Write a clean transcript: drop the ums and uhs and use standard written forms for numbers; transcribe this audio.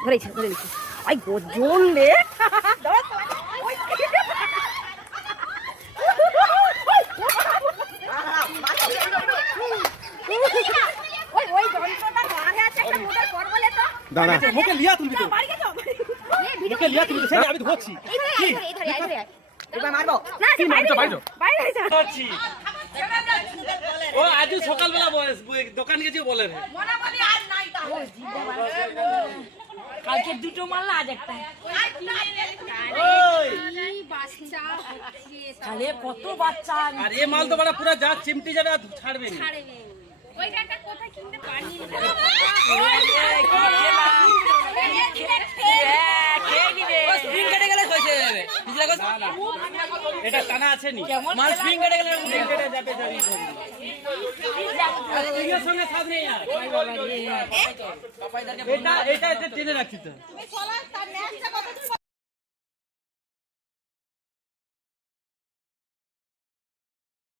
ধরেছি ধরে নিচ্ছি আই গজন রে দাঁড়া মুখে লিয়া তুলবি তো মুখে লিয়া তুলবি সেই আমি ধরছি এবার মারবো না কি মারছো বাইরে বাইরে ধরছি ও আজ সকালবেলা দোকান গেছে বলে রে কালকে দুটো মারলা আজ একটা ওই বাচ্চা তাহলে কত বাচ্চা আর এই মাল তো বড় পুরো যা চিমটি যাবে আর ছাড়বে না ওইটা একটা কোথায় কিনতে পারি স্প্রিং কেটে গেলে হয়েছে যাবে এটা টানা আছে নি মাল স্প্রিং কেটে গেলে স্প্রিং কেটে যাবে যাবি স্প্রিংয়ের সঙ্গে সাথ নেই আর এটা টেনে রাখছি তো